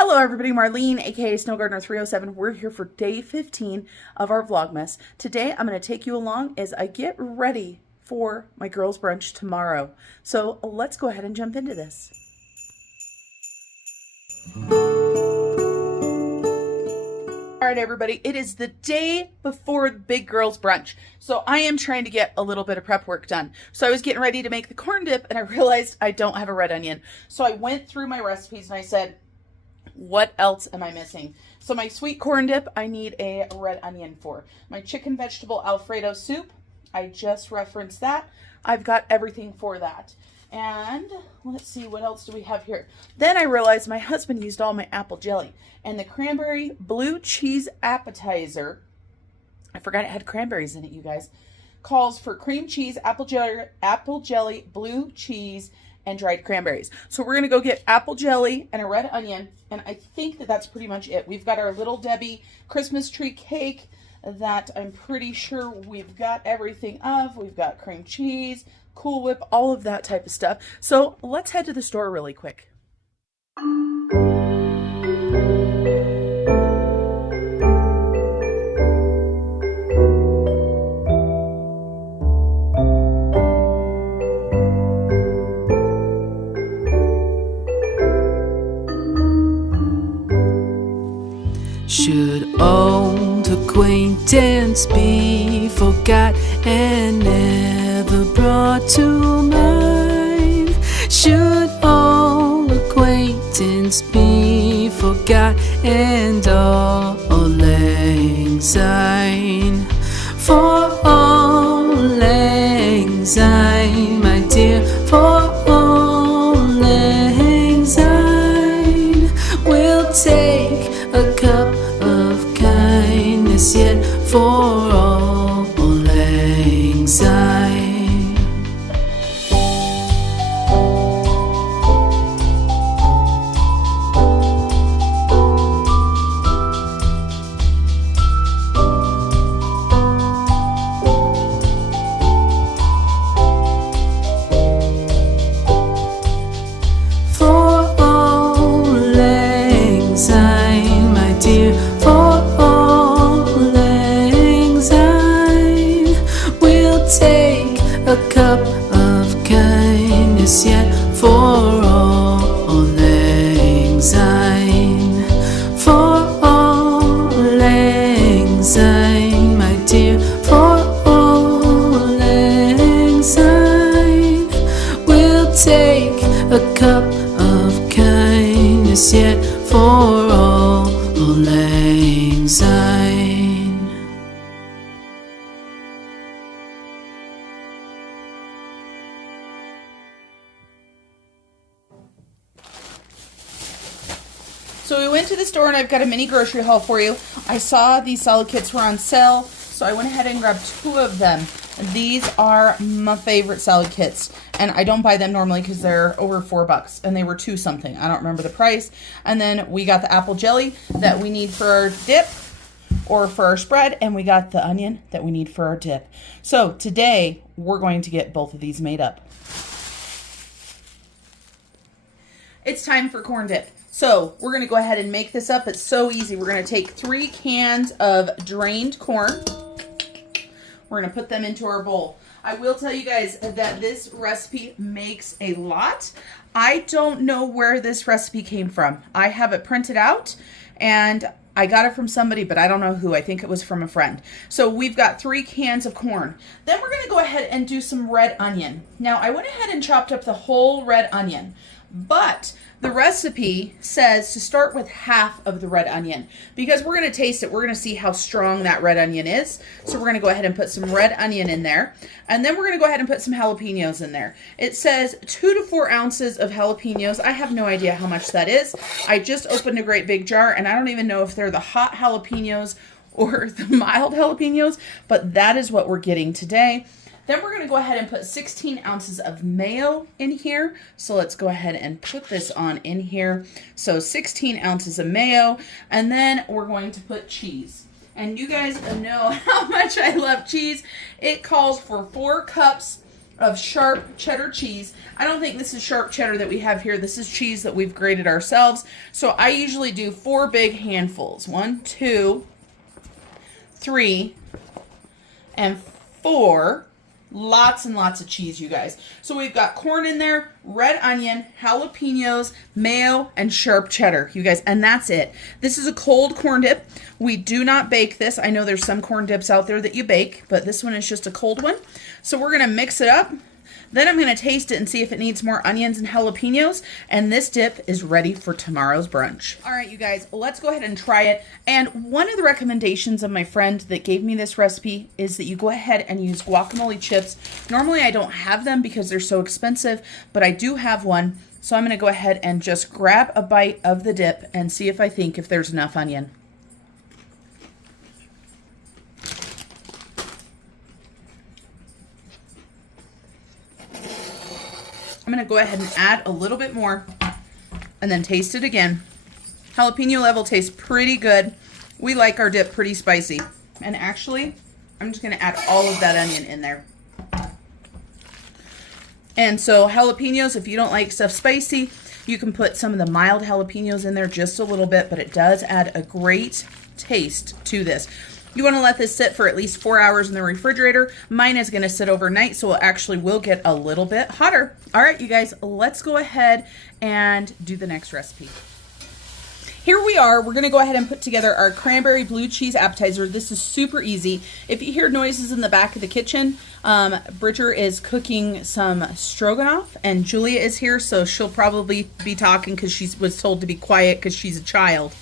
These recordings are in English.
Hello everybody, Marlene, aka Snow Gardener 307. We're here for day 15 of our Vlogmas. Today I'm going to take you along as I get ready for my girls' brunch tomorrow. So let's go ahead and jump into this. Alright everybody, it is the day before the big girls' brunch. So I am trying to get a little bit of prep work done. So I was getting ready to make the corn dip and I realized I don't have a red onion. So I went through my recipes and I said, what else am I missing? So my sweet corn dip, I need a red onion for. My chicken vegetable Alfredo soup, I just referenced that. I've got everything for that. And let's see, what else do we have here? Then I realized my husband used all my apple jelly. And the cranberry blue cheese appetizer, I forgot it had cranberries in it, you guys, calls for cream cheese, apple jelly, blue cheese, and dried cranberries. So we're gonna go get apple jelly and a red onion, and I think that that's pretty much it. We've got our Little Debbie Christmas tree cake that I'm pretty sure we've got everything of. We've got cream cheese, Cool Whip, all of that type of stuff. So let's head to the store really quick. Should old acquaintance be forgot and never brought to mind? Should old acquaintance be forgot and all lang syne? For all lang syne, my dear, for all lang syne, we'll take a cup of kindness yet for all lang syne. For all lang syne, my dear, for all lang syne, we'll take a cup of kindness yet for all lang syne. For all lang syne, my dear, for all lang syne, we'll take a cup of kindness yet for all lang syne. So we went to the store and I've got a mini grocery haul for you. I saw these salad kits were on sale, so I went ahead and grabbed 2 of them. These are my favorite salad kits, and I don't buy them normally because they're over $4, and they were 2 something. I don't remember the price. And then we got the apple jelly that we need for our dip or for our spread, and we got the onion that we need for our dip. So today we're going to get both of these made up. It's time for corn dip. So we're going to go ahead and make this up. It's so easy. We're going to take 3 cans of drained corn. We're going to put them into our bowl. I will tell you guys that this recipe makes a lot. I don't know where this recipe came from. I have it printed out and I got it from somebody, but I don't know who. I think it was from a friend. So we've got 3 cans of corn. Then we're going to go ahead and do some red onion. Now I went ahead and chopped up the whole red onion, but the recipe says to start with half of the red onion because we're going to taste it. We're going to see how strong that red onion is. So we're going to go ahead and put some red onion in there. And then we're going to go ahead and put some jalapeños in there. It says 2 to 4 ounces of jalapeños. I have no idea how much that is. I just opened a great big jar and I don't even know if they're the hot jalapeños or the mild jalapeños, but that is what we're getting today. Then we're going to go ahead and put 16 ounces of mayo in here. So let's go ahead and put this on in here. So 16 ounces of mayo. And then we're going to put cheese. And you guys know how much I love cheese. It calls for 4 cups of sharp cheddar cheese. I don't think this is sharp cheddar that we have here. This is cheese that we've grated ourselves. So I usually do 4 big handfuls. 1, 2, 3, and 4. Lots and lots of cheese, you guys. So we've got corn in there, red onion, jalapenos, mayo, and sharp cheddar, you guys. And that's it. This is a cold corn dip. We do not bake this. I know there's some corn dips out there that you bake, but this one is just a cold one. So we're going to mix it up. Then I'm going to taste it and see if it needs more onions and jalapenos. And this dip is ready for tomorrow's brunch. All right, you guys, let's go ahead and try it. And one of the recommendations of my friend that gave me this recipe is that you go ahead and use guacamole chips. Normally, I don't have them because they're so expensive, but I do have one. So I'm going to go ahead and just grab a bite of the dip and see if I think if there's enough onion. I'm going to go ahead and add a little bit more and then taste it again. Jalapeno level tastes pretty good. We like our dip pretty spicy. And actually, I'm just going to add all of that onion in there. And so jalapenos, if you don't like stuff spicy, you can put some of the mild jalapenos in there just a little bit, but it does add a great taste to this. You want to let this sit for at least 4 hours in the refrigerator. Mine is going to sit overnight, so it actually will get a little bit hotter. All right, you guys, let's go ahead and do the next recipe. Here we are. We're going to go ahead and put together our cranberry blue cheese appetizer. This is super easy. If you hear noises in the back of the kitchen, Bridger is cooking some stroganoff, and Julia is here, so she'll probably be talking because she was told to be quiet because she's a child.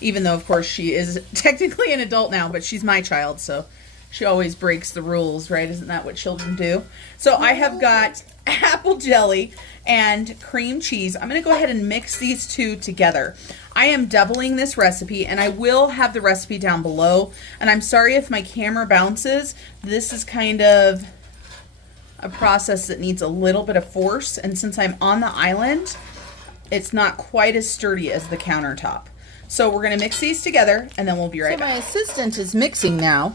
Even though, of course, she is technically an adult now, but she's my child, so she always breaks the rules, right? Isn't that what children do? So I have got apple jelly and cream cheese. I'm going to go ahead and mix these two together. I am doubling this recipe, and I will have the recipe down below. And I'm sorry if my camera bounces. This is kind of a process that needs a little bit of force, and since I'm on the island, it's not quite as sturdy as the countertop. So we're going to mix these together, and then we'll be right back. My assistant is mixing now.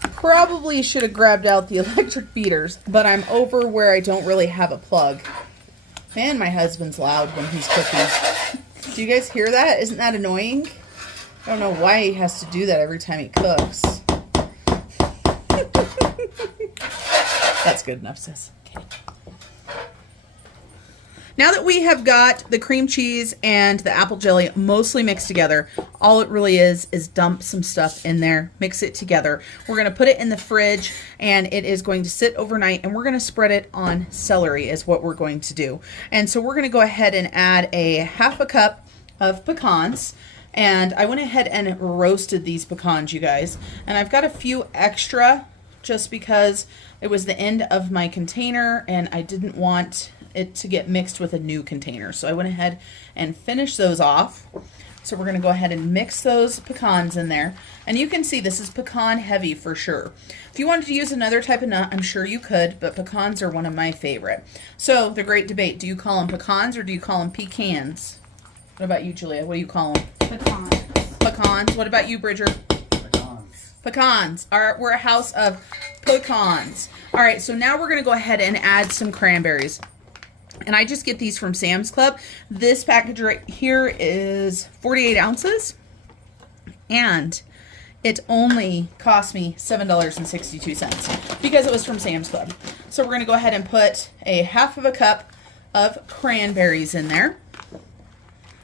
Probably should have grabbed out the electric beaters, but I'm over where I don't really have a plug. Man, my husband's loud when he's cooking. Do you guys hear that? Isn't that annoying? I don't know why he has to do that every time he cooks. That's good enough, sis. Okay. Now that we have got the cream cheese and the apple jelly mostly mixed together, all it really is dump some stuff in there, mix it together. We're going to put it in the fridge, and it is going to sit overnight, and we're going to spread it on celery is what we're going to do. And so we're going to go ahead and add a half a cup of pecans. And I went ahead and roasted these pecans, you guys. And I've got a few extra just because it was the end of my container, and I didn't want it to get mixed with a new container. So I went ahead and finished those off. So we're going to go ahead and mix those pecans in there. And you can see this is pecan heavy for sure. If you wanted to use another type of nut, I'm sure you could, but pecans are one of my favorite. So the great debate, do you call them pecans or do you call them pecans? What about you, Julia? What do you call them? Pecans. Pecans. What about you, Bridger? Pecans. Pecans. We're a house of pecans. All right, so now we're going to go ahead and add some cranberries. And I just get these from Sam's Club. This package right here is 48 ounces. And it only cost me $7.62 because it was from Sam's Club. So we're going to go ahead and put a half of a cup of cranberries in there.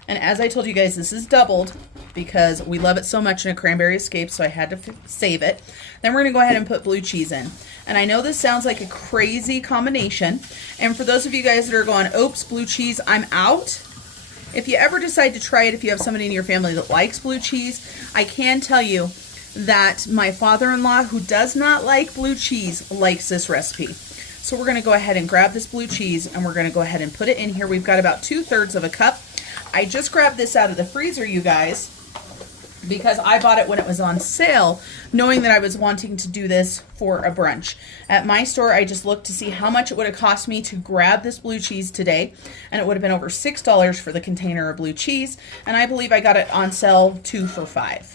And as I told you guys, this is doubled because we love it so much in a cranberry escape, so I had to save it. Then we're going to go ahead and put blue cheese in. And I know this sounds like a crazy combination. And for those of you guys that are going, oops, blue cheese, I'm out. If you ever decide to try it, if you have somebody in your family that likes blue cheese, I can tell you that my father-in-law, who does not like blue cheese, likes this recipe. So we're going to go ahead and grab this blue cheese, and we're going to go ahead and put it in here. We've got about 2/3 of a cup. I just grabbed this out of the freezer, you guys, because I bought it when it was on sale, knowing that I was wanting to do this for a brunch. At my store, I just looked to see how much it would have cost me to grab this blue cheese today, and it would have been over $6 for the container of blue cheese, and I believe I got it on sale 2 for $5.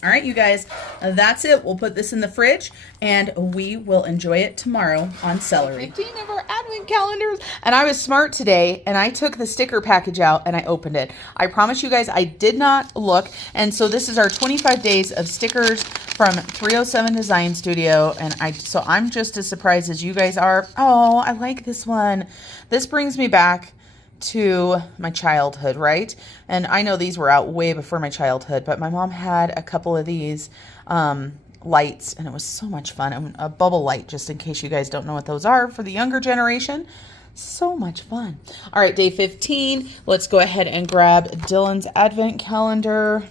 All right, you guys, that's it. We'll put this in the fridge and we will enjoy it tomorrow on celery. 15 of our advent calendars. And I was smart today and I took the sticker package out and I opened it. I promise you guys, I did not look. And so this is our 25 days of stickers from 307 Design Studio. And so I'm just as surprised as you guys are. Oh, I like this one. This brings me back to my childhood, right? And I know these were out way before my childhood, but my mom had a couple of these lights and it was so much fun. And a bubble light, just in case you guys don't know what those are for the younger generation. So much fun. All right, day 15. Let's go ahead and grab Dylan's advent calendar.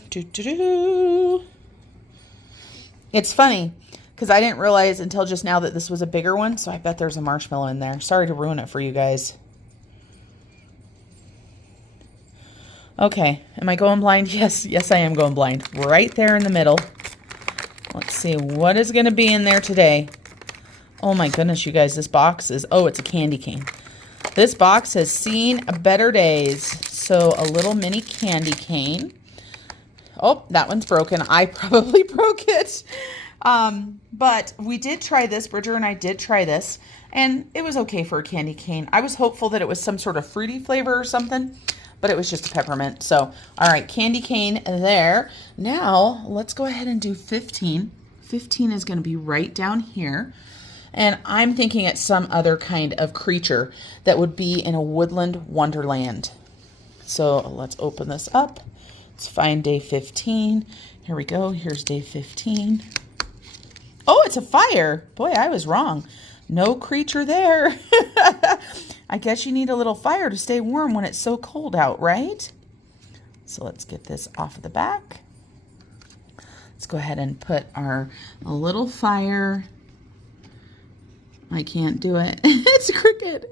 It's funny because I didn't realize until just now that this was a bigger one, so I bet there's a marshmallow in there. Sorry to ruin it for you guys. Okay, am I going blind? Yes, I am going blind. Right there in the middle. Let's see, what is going to be in there today? Oh my goodness, you guys, this box is, oh, it's a candy cane. This box has seen better days. So a little mini candy cane. Oh, that one's broken. I probably broke it. But we did try this, Bridger and I did try this, and it was okay for a candy cane. I was hopeful that it was some sort of fruity flavor or something, but it was just a peppermint. So, all right, candy cane there. Now, let's go ahead and do 15. 15 is going to be right down here. And I'm thinking it's some other kind of creature that would be in a woodland wonderland. So, let's open this up. Let's find day 15. Here we go. Here's day 15. Oh, it's a fire. Boy, I was wrong. No creature there. I guess you need a little fire to stay warm when it's so cold out, right? So let's get this off of the back. Let's go ahead and put a little fire. I can't do it. It's crooked.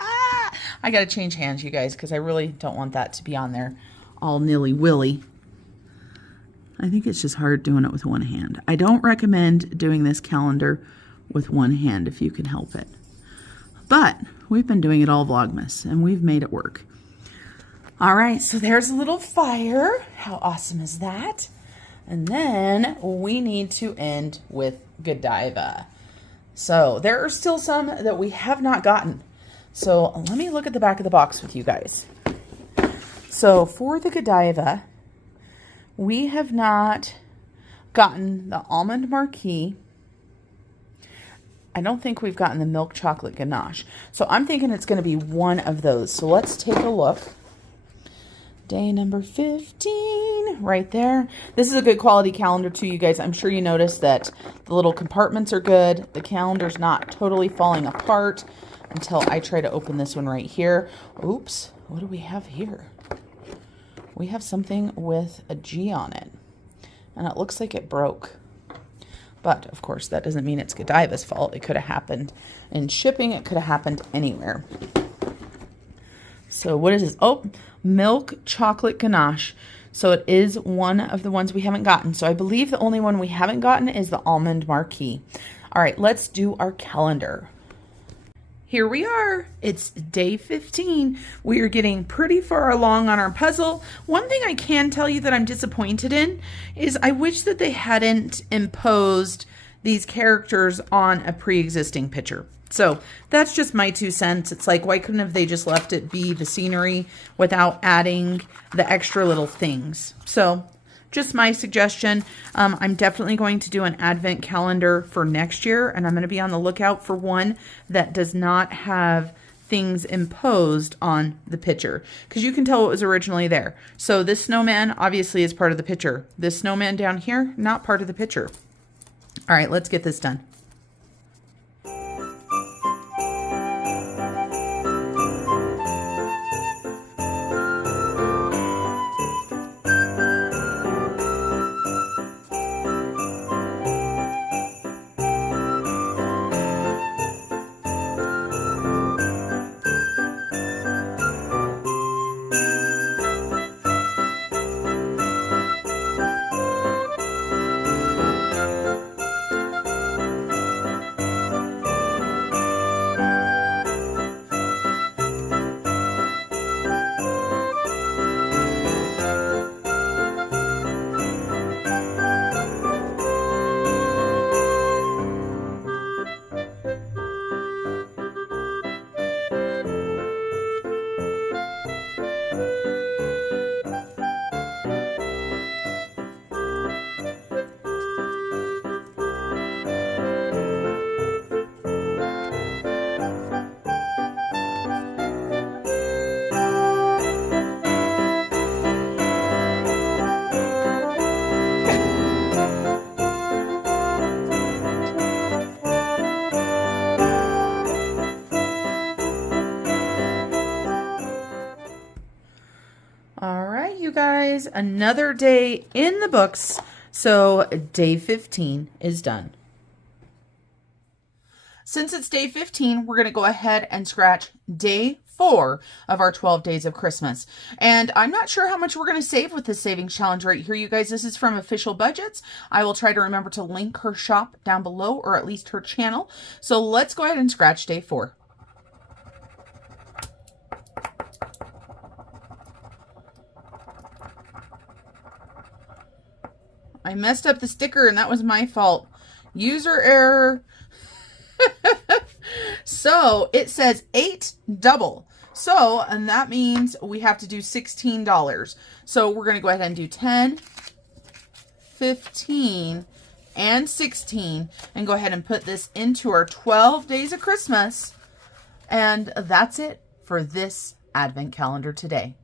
Ah! I got to change hands, you guys, because I really don't want that to be on there all nilly-willy. I think it's just hard doing it with one hand. I don't recommend doing this calendar with one hand if you can help it. But we've been doing it all Vlogmas, and we've made it work. All right, so there's a little fire. How awesome is that? And then we need to end with Godiva. So there are still some that we have not gotten. So let me look at the back of the box with you guys. So for the Godiva, we have not gotten the almond marquee. I don't think we've gotten the milk chocolate ganache. So I'm thinking it's going to be one of those. So let's take a look. Day number 15, right there. This is a good quality calendar too, you guys. I'm sure you noticed that the little compartments are good. The calendar's not totally falling apart until I try to open this one right here. Oops, what do we have here? We have something with a G on it, and it looks like it broke. But, of course, that doesn't mean it's Godiva's fault. It could have happened in shipping. It could have happened anywhere. So, what is this? Oh, milk chocolate ganache. So, it is one of the ones we haven't gotten. So, I believe the only one we haven't gotten is the almond marquee. All right, let's do our calendar. Here we are. It's day 15. We are getting pretty far along on our puzzle. One thing I can tell you that I'm disappointed in is I wish that they hadn't imposed these characters on a pre-existing picture. So that's just my 2 cents. It's like, why couldn't have they just left it be the scenery without adding the extra little things? So just my suggestion. I'm definitely going to do an advent calendar for next year, and I'm going to be on the lookout for one that does not have things imposed on the picture, because you can tell what was originally there. So this snowman obviously is part of the picture. This snowman down here, not part of the picture. All right, let's get this done. another day in the books. So day 15 is done. Since it's day 15, we're going to go ahead and scratch day 4 of our 12 days of Christmas. And I'm not sure how much we're going to save with this savings challenge right here, you guys. This is from Official Budgets. I will try to remember to link her shop down below, or at least her channel. So let's go ahead and scratch day 4. I messed up the sticker and that was my fault. User error. So it says 8 double. So, and that means we have to do $16. So we're going to go ahead and do 10, 15, and 16 and go ahead and put this into our 12 days of Christmas. And that's it for this Advent calendar today.